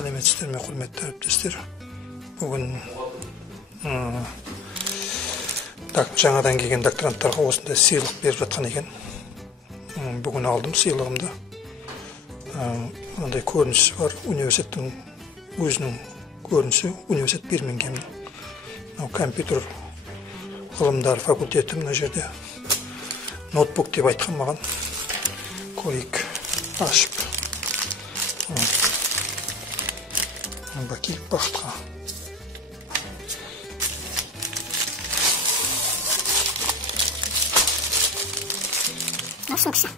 Сәлеметсіздер ме, құрметті әріптестер. Бүгін жаңадан келген докторанттарға осындай сыйлық беріп жатқан екен. Бүгін алдым сыйлығымды. Мынандай көрінісі бар. Университеттің өзінің көрінісі. Университет Бирмингемнің. Компьютер ғылымдары факультеті мына жерде. Ноутбук деп айтқан маған. Көрейік, ашып. Бакеліп бақытқа. Nasıl kısa?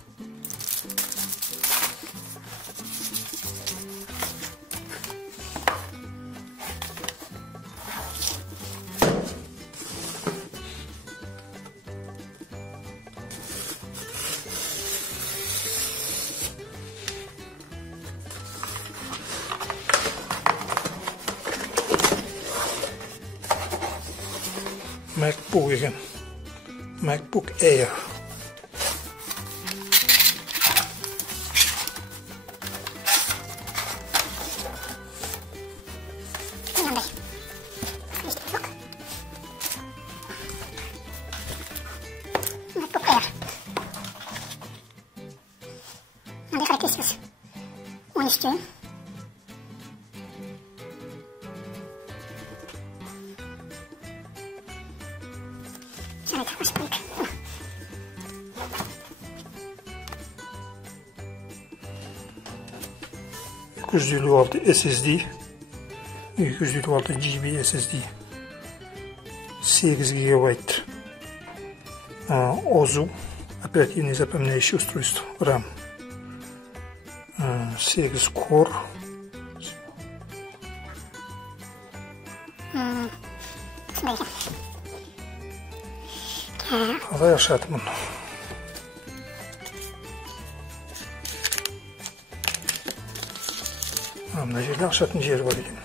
MacBook ekan. MacBook Air. MacBook Air. Nanti karakteristik 13 düğüm. Şöyle takmış büyük. 256 SSD, 256 GB SSD, 8 GB OZU, оперативное запоминающее устройство, RAM, 8 Core, қалай ашады мұны? Мына жерде ашатын жері бар екен.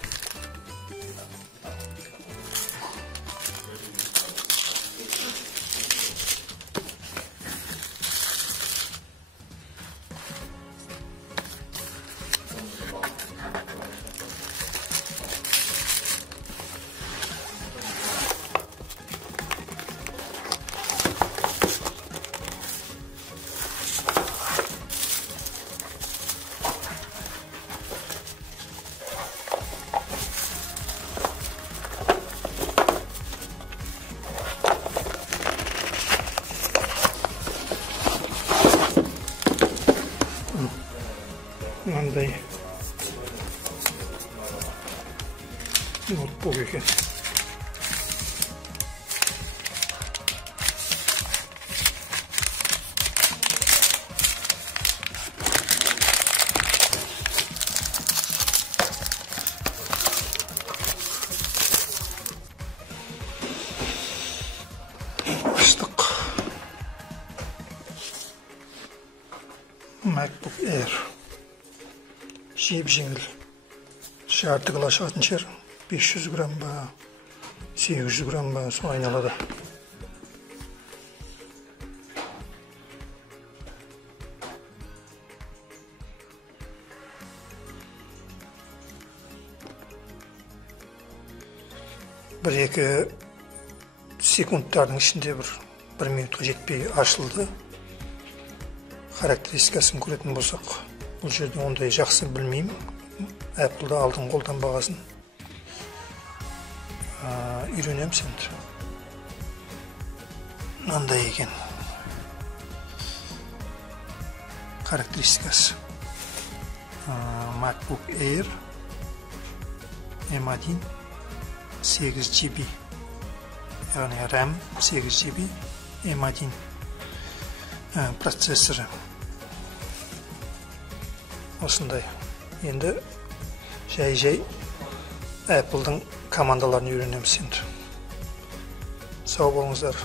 Мынандай ноутбук екен. Аштық. MacBook Air. Жеп-жеңіл. Жарты қыл ашатын шығар. 500 грамм ба, 800 грамм ба, сол айналада. Бір-екі секундтардың ішінде бір минутқа жетпей ашылды. Характеристикасын көретін болсақ, бұл жерде ондай жақсы білмеймін. Apple'да алдың қолданбағасын. Үйренем сенді. Мынандай екен. Характеристикасы. MacBook Air M1 8 GB. Яғни RAM 8 GB M1 процессоры. Осындай. Енді жай Apple'дың командаларын үйренеміз енді. Сау болыңыздар.